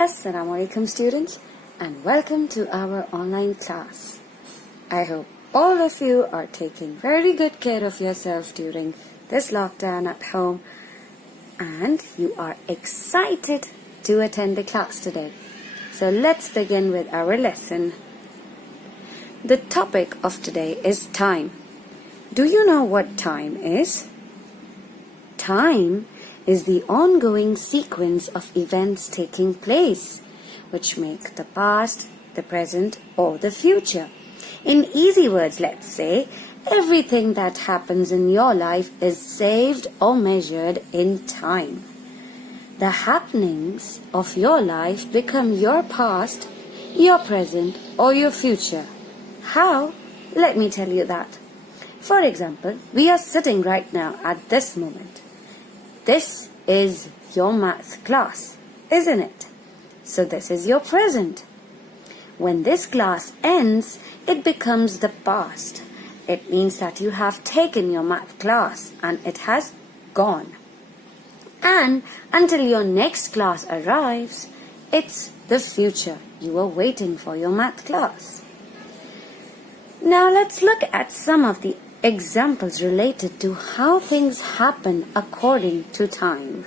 Assalamu alaikum students, and welcome to our online class. I hope all of you are taking very good care of yourself during this lockdown at home and you are excited to attend the class today. So let's begin with our lesson. The topic of today is time. Do you know what time is? Time is the ongoing sequence of events taking place, which make the past, the present, or the future. In easy words, let's say, everything that happens in your life is saved or measured in time. The happenings of your life become your past, your present, or your future. How? Let me tell you that. For example, we are sitting right now at this moment. This is your math class, isn't it? So this is your present. When this class ends, it becomes the past. It means that you have taken your math class and it has gone. And until your next class arrives, it's the future. You are waiting for your math class. Now let's look at some of the examples related to how things happen according to time.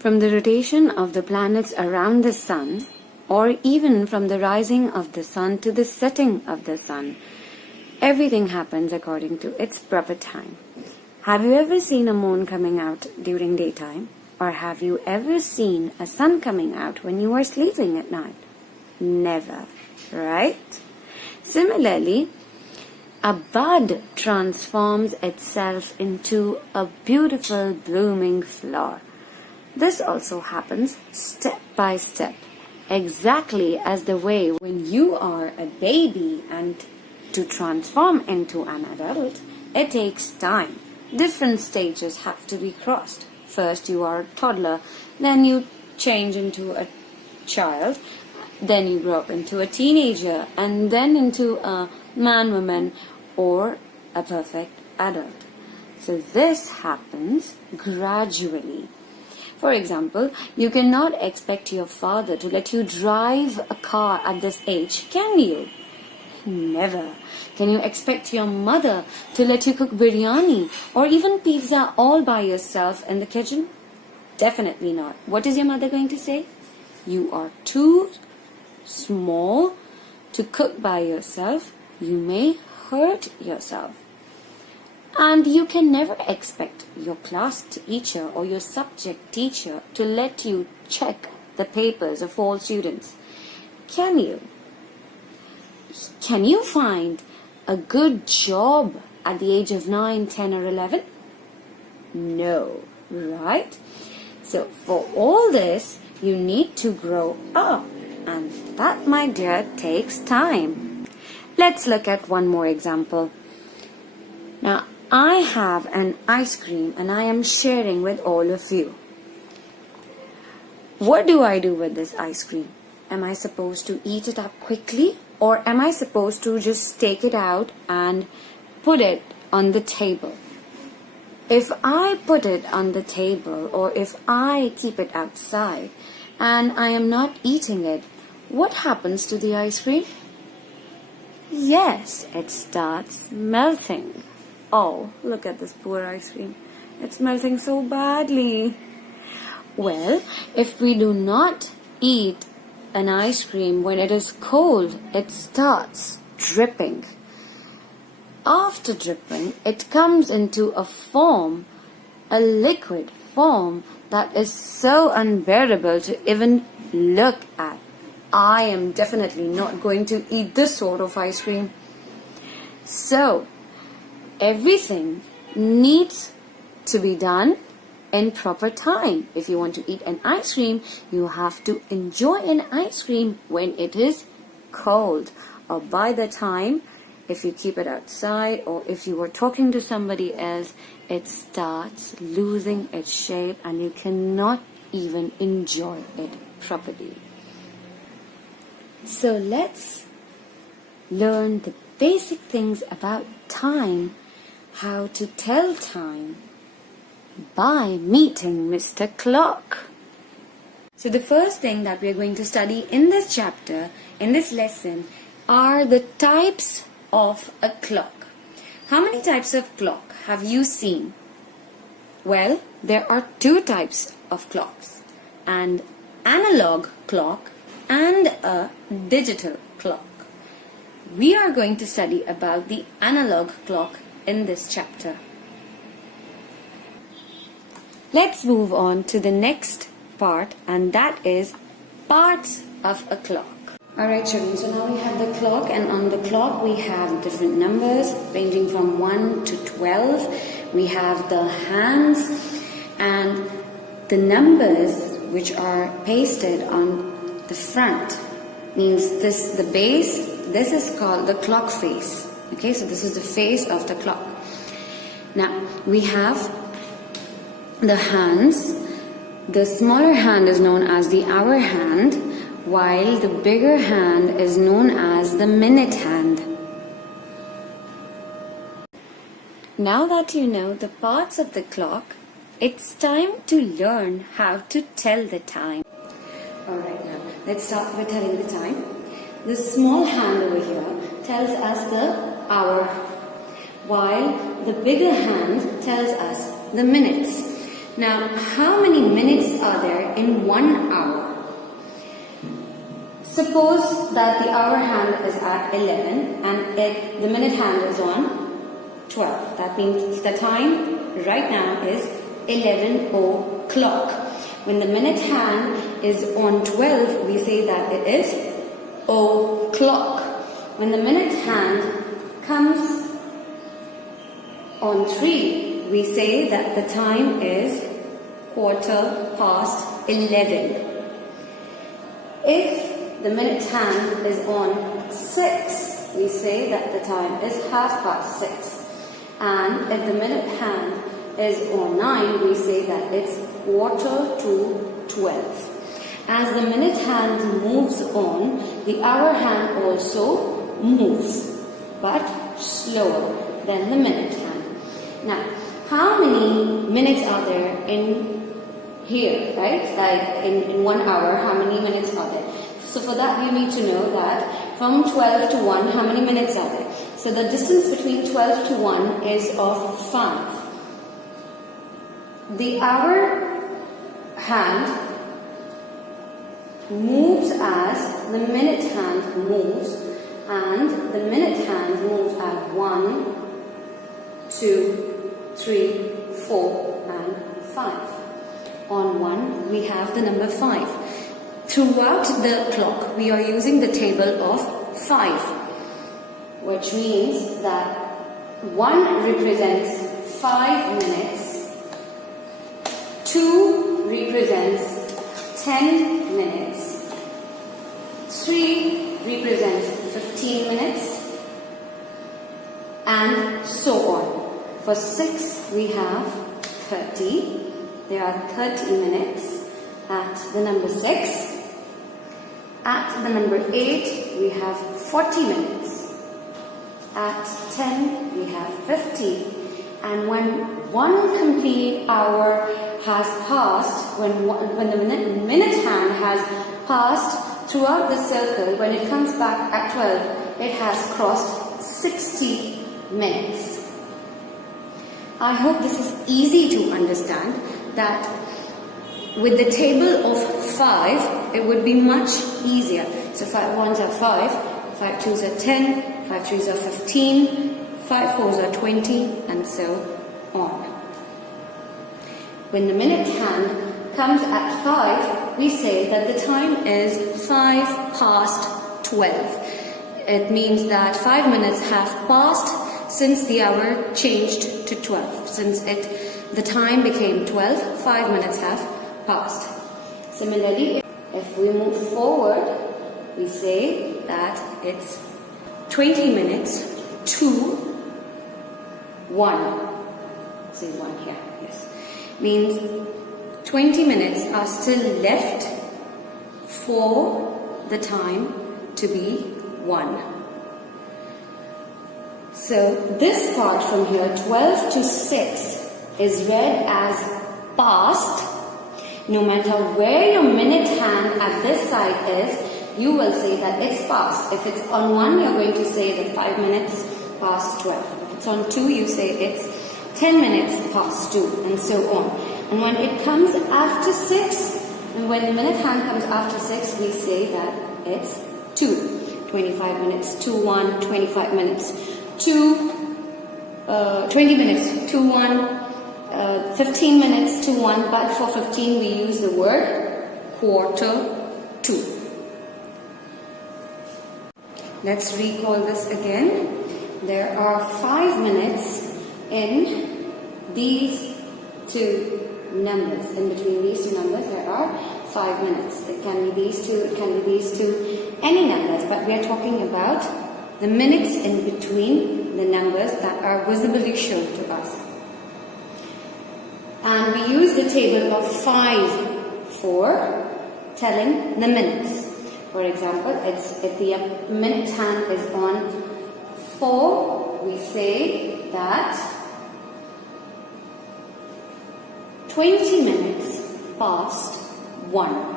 From the rotation of the planets around the sun, or even from the rising of the sun to the setting of the sun, everything happens according to its proper time. Have you ever seen a moon coming out during daytime? Or have you ever seen a sun coming out when you were sleeping at night? Never, right? Similarly, a bud transforms itself into a beautiful blooming flower. This also happens step by step, exactly as the way when you are a baby and to transform into an adult, it takes time. Different stages have to be crossed. First you are a toddler, then you change into a child, then you grow up into a teenager, and then into a man, woman, or a perfect adult. So this happens gradually. For example, you cannot expect your father to let you drive a car at this age, can you? Never. Can you expect your mother to let you cook biryani or even pizza all by yourself in the kitchen? Definitely not. What is your mother going to say? You are too small to cook by yourself. You may hurt yourself. And you can never expect your class teacher or your subject teacher to let you check the papers of all students. Can you? Can you find a good job at the age of 9, 10 or 11? No, right? So for all this, you need to grow up. And that, my dear, takes time. Let's look at one more example. Now, I have an ice cream and I am sharing with all of you. What do I do with this ice cream? Am I supposed to eat it up quickly, or am I supposed to just take it out and put it on the table? If I put it on the table, or if I keep it outside and I am not eating it, what happens to the ice cream? Yes, it starts melting. Oh, look at this poor ice cream. It's melting so badly. Well, if we do not eat an ice cream when it is cold, it starts dripping. After dripping, it comes into a form, a liquid form that is so unbearable to even look at. I am definitely not going to eat this sort of ice cream. So, everything needs to be done in proper time. If you want to eat an ice cream, you have to enjoy an ice cream when it is cold, or by the time, if you keep it outside or if you were talking to somebody else, it starts losing its shape and you cannot even enjoy it properly. So let's learn the basic things about time, how to tell time by meeting Mr. Clock. So the first thing that we are going to study in this chapter, in this lesson, are the types of a clock. How many types of clock have you seen? Well, there are two types of clocks, an analog clock and a digital clock. We are going to study about the analog clock in this chapter. Let's move on to the next part, and that is parts of a clock. Alright children, so now we have the clock, and on the clock we have different numbers ranging from 1 to 12. We have the hands and the numbers which are pasted on the front. Means the base, this is called the clock face. Okay, so this is the face of the clock. Now we have the hands. The smaller hand is known as the hour hand, while the bigger hand is known as the minute hand. Now that you know the parts of the clock, it's time to learn how to tell the time. Alright, now let's start with telling the time. The small hand over here tells us the hour, while the bigger hand tells us the minutes. Now, how many minutes are there in 1 hour? Suppose that the hour hand is at 11 and the minute hand is on 12. That means the time right now is 11 o'clock. When the minute hand is on 12, we say that it is o'clock. When the minute hand comes on 3, we say that the time is 11:15. If the minute hand is on 6, we say that the time is 6:30. And if the minute hand is on 9, we say that it's 11:45. As the minute hand moves on, the hour hand also moves, but slower than the minute hand. Now, how many minutes are there in here, right? Like in 1 hour, how many minutes are there? So for that, you need to know that from 12 to 1, how many minutes are there? So the distance between 12 to 1 is of 5. The hour hand moves as the minute hand moves, and the minute hand moves at 1, 2, 3, 4 and 5. On 1 we have the number 5. Throughout the clock we are using the table of 5, which means that 1 represents 5 minutes, 2 represents 10 minutes, 3 represents 15 minutes, and so on. For 6 we have 30. There are 30 minutes at the number 6. At the number 8 we have 40 minutes. At 10 we have 50. And when one complete hour has passed, when the minute hand has passed throughout the circle, when it comes back at 12, it has crossed 60 minutes. I hope this is easy to understand, that with the table of 5, it would be much easier. So 5 ones are 5, 5 twos are 10, 5 threes are 15, 5 fours are 20, and so on. When the minute hand comes at 5, we say that the time is 12:05. It means that 5 minutes have passed since the hour changed to 12. Since the time became 12, 5 minutes have passed. Similarly, if we move forward, we say that it's 20 minutes to 1. Say 1 here, yes. Means 20 minutes are still left for the time to be 1. So this part from here, 12 to 6, is read as past, No matter where your minute hand at this side is, you will say that it's past. If it's on 1, you're going to say that 5 minutes past 12. If it's on 2, you say it's 10 minutes past 2, and so on. And when it comes after 6, and when the minute hand comes after 6, we say that it's 2. 25 minutes to 1, 25 minutes to 20 minutes to 1, 15 minutes to 1, but for 15 we use the word quarter to. Let's recall this again. There are 5 minutes in these two numbers. In between these two numbers there are 5 minutes. It can be these two, it can be these two, any numbers, but we are talking about the minutes in between the numbers that are visibly shown to us. And we use the table of 5 for telling the minutes. For example, if the minute hand is on 4, we say that 20 minutes past 1.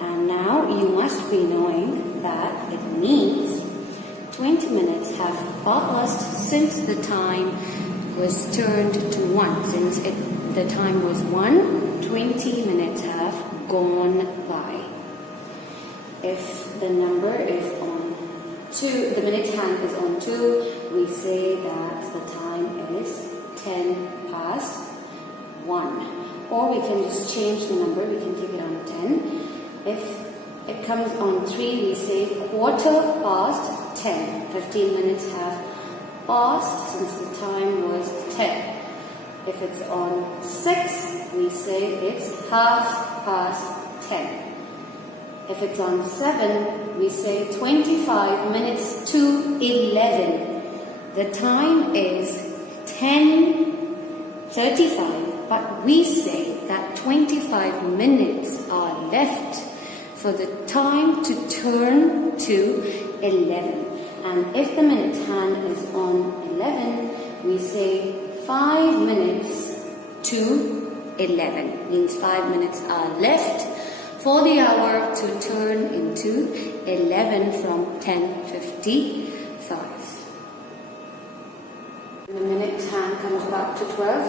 And now you must be knowing that it means 20 minutes have passed since the time was turned to 1. Since the time was 1, 20 minutes have gone by. If the number is on 2, the minute hand is on 2, we say that the time is 10 past 1. Or we can just change the number, we can take it on 10. If it comes on 3, we say quarter past 10. 15 minutes have passed since the time was 10. If it's on 6, we say it's half past 10. If it's on 7, we say 25 minutes to 11. The time is 10:35, but we say that 25 minutes are left for the time to turn to 11. And if the minute hand is on 11, we say 5 minutes to 11. Means 5 minutes are left for the hour to turn into 11 from 10:55. When the minute hand comes back to 12,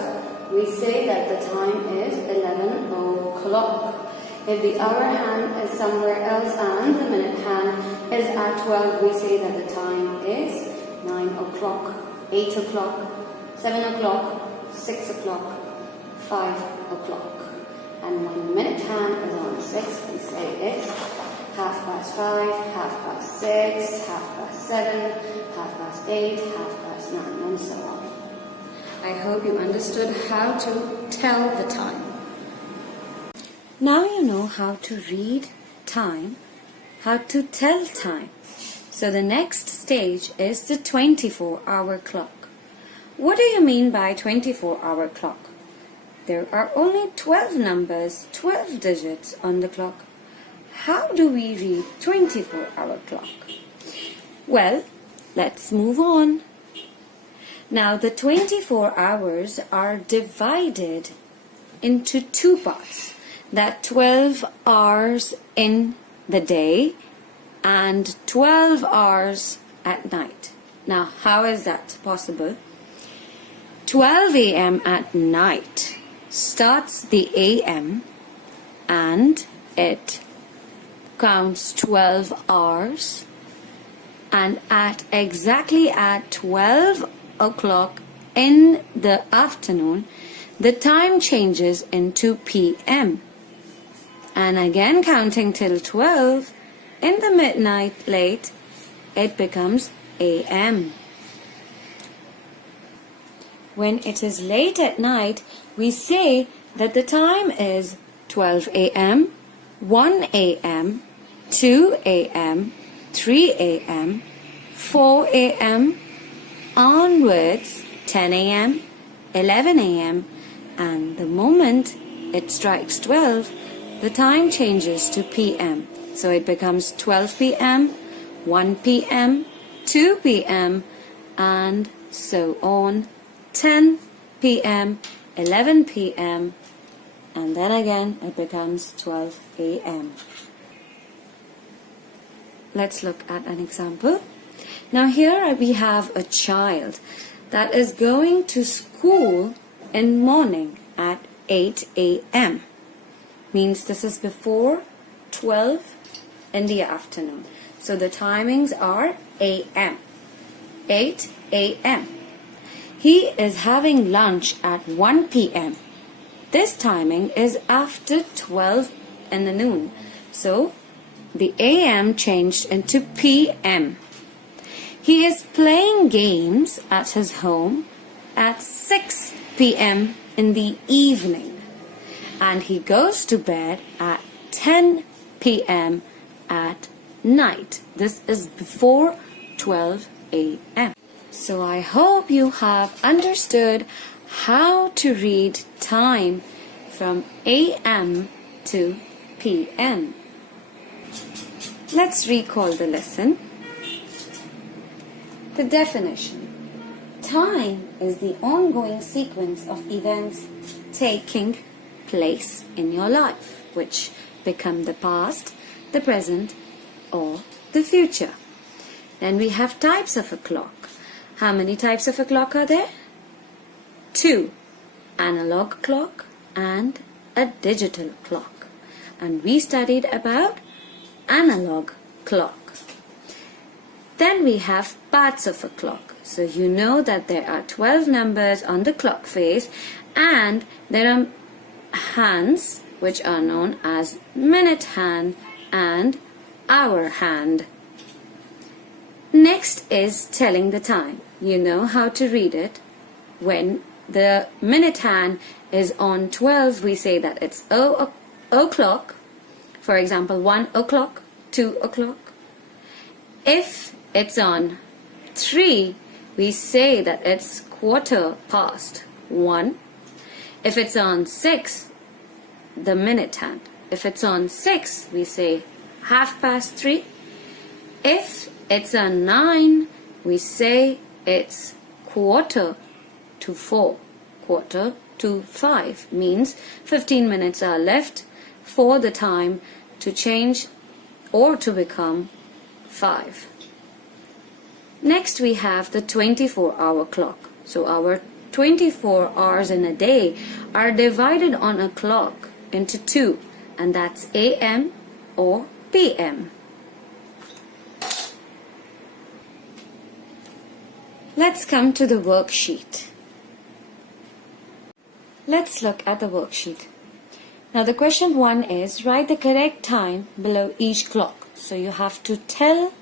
we say that the time is 11 o'clock. If the hour hand is somewhere else and the minute hand is at 12, we say that the time is 9 o'clock, 8 o'clock, 7 o'clock, 6 o'clock, 5 o'clock. And when the minute hand is on 6, we say it's 5:30, 6:30, 7:30, 7:30, 8:30, 9:30, and so on. I hope you understood how to tell the time. Now you know how to read time, how to tell time. So the next stage is the 24-hour clock. What do you mean by 24-hour clock? There are only 12 numbers, 12 digits on the clock. How do we read 24-hour clock? Well, let's move on. Now the 24 hours are divided into two parts. That 12 hours in the day and 12 hours at night. Now, how is that possible? 12 a.m. at night starts the a.m. and it counts 12 hours, and exactly at 12 o'clock in the afternoon, the time changes into p.m. and again counting till 12 in the midnight late, it becomes a.m. When it is late at night, we say that the time is 12 a.m., 1 a.m., 2 a.m., 3 a.m., 4 a.m., onwards 10 a.m., 11 a.m., and the moment it strikes 12, the time changes to p.m. So it becomes 12 p.m., 1 p.m., 2 p.m., and so on, 10 p.m., 11 p.m., and then again it becomes 12 a.m. Let's look at an example. Now here we have a child that is going to school in morning at 8 a.m. Means this is before 12 in the afternoon. So the timings are a.m. 8 a.m. He is having lunch at 1 p.m. This timing is after 12 in the noon. So the a.m. changed into p.m. He is playing games at his home at 6 p.m. in the evening. And he goes to bed at 10 p.m. at night. This is before 12 a.m. So I hope you have understood how to read time from a.m. to p.m. Let's recall the lesson. The definition. Time is the ongoing sequence of events taking place in your life, which become the past, the present, or the future. Then we have types of a clock. How many types of a clock are there? 2. Analog clock and a digital clock. And we studied about analog clock. Then we have parts of a clock. So you know that there are 12 numbers on the clock face, and there are hands which are known as minute hand and hour hand. Next is telling the time. You know how to read it. When the minute hand is on 12, we say that it's o'clock. For example, 1 o'clock, 2 o'clock. If it's on 3, we say that it's 1:15. If it's on 6, the minute hand. If it's on 6, we say 3:30. If it's on 9, we say it's 4:15. 4:45 means 15 minutes are left for the time to change or to become 5. Next we have the 24-hour clock. So our 24 hours in a day are divided on a clock into 2, and that's AM or PM. Let's come to the worksheet. Let's look at the worksheet. Now the question 1 is, write the correct time below each clock. So you have to tell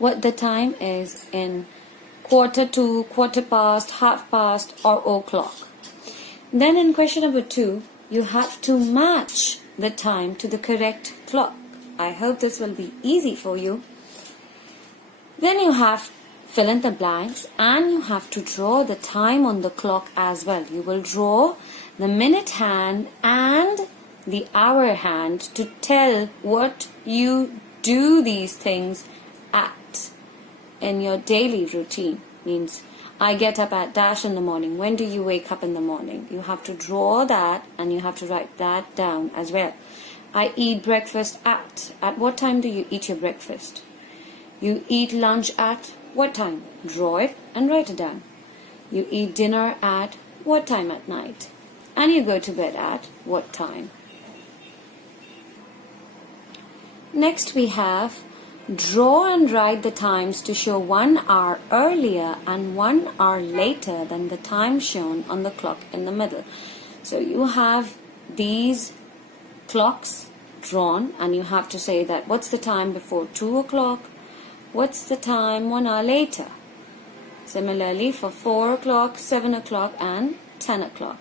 what the time is in 1:45, 1:15, half past, or o'clock. Then in question number 2, you have to match the time to the correct clock. I hope this will be easy for you. Then you have fill in the blanks, and you have to draw the time on the clock as well. You will draw the minute hand and the hour hand to tell what you do these things at in your daily routine. Means I get up at dash in the morning. When do you wake up in the morning? You have to draw that, and you have to write that down as well. I eat breakfast at what time do you eat your breakfast? You eat lunch at what time? Draw it and write it down. You eat dinner at what time at night? And you go to bed at what time? Next we have draw and write the times to show 1 hour earlier and 1 hour later than the time shown on the clock in the middle. So you have these clocks drawn, and you have to say that what's the time before 2 o'clock? What's the time 1 hour later? Similarly for 4 o'clock, 7 o'clock and 10 o'clock.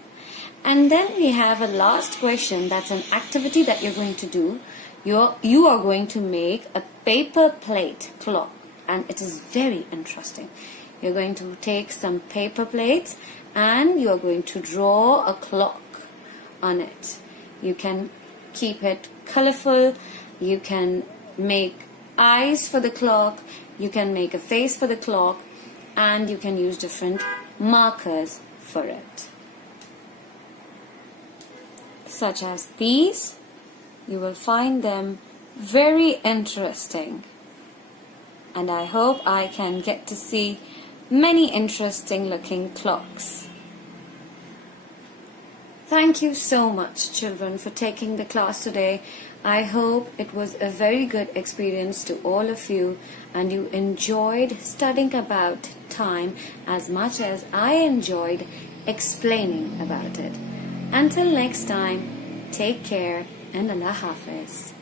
And then we have a last question. That's an activity that you're going to do. You are going to make a paper plate clock, and it is very interesting. You're going to take some paper plates and you're going to draw a clock on it. You can keep it colorful. You can make eyes for the clock, you can make a face for the clock, and you can use different markers for it. such as these. You will find them very interesting. And I hope I can get to see many interesting looking clocks. Thank you so much, children, for taking the class today. I hope it was a very good experience to all of you and you enjoyed studying about time as much as I enjoyed explaining about it. Until next time, take care and Allah Hafiz.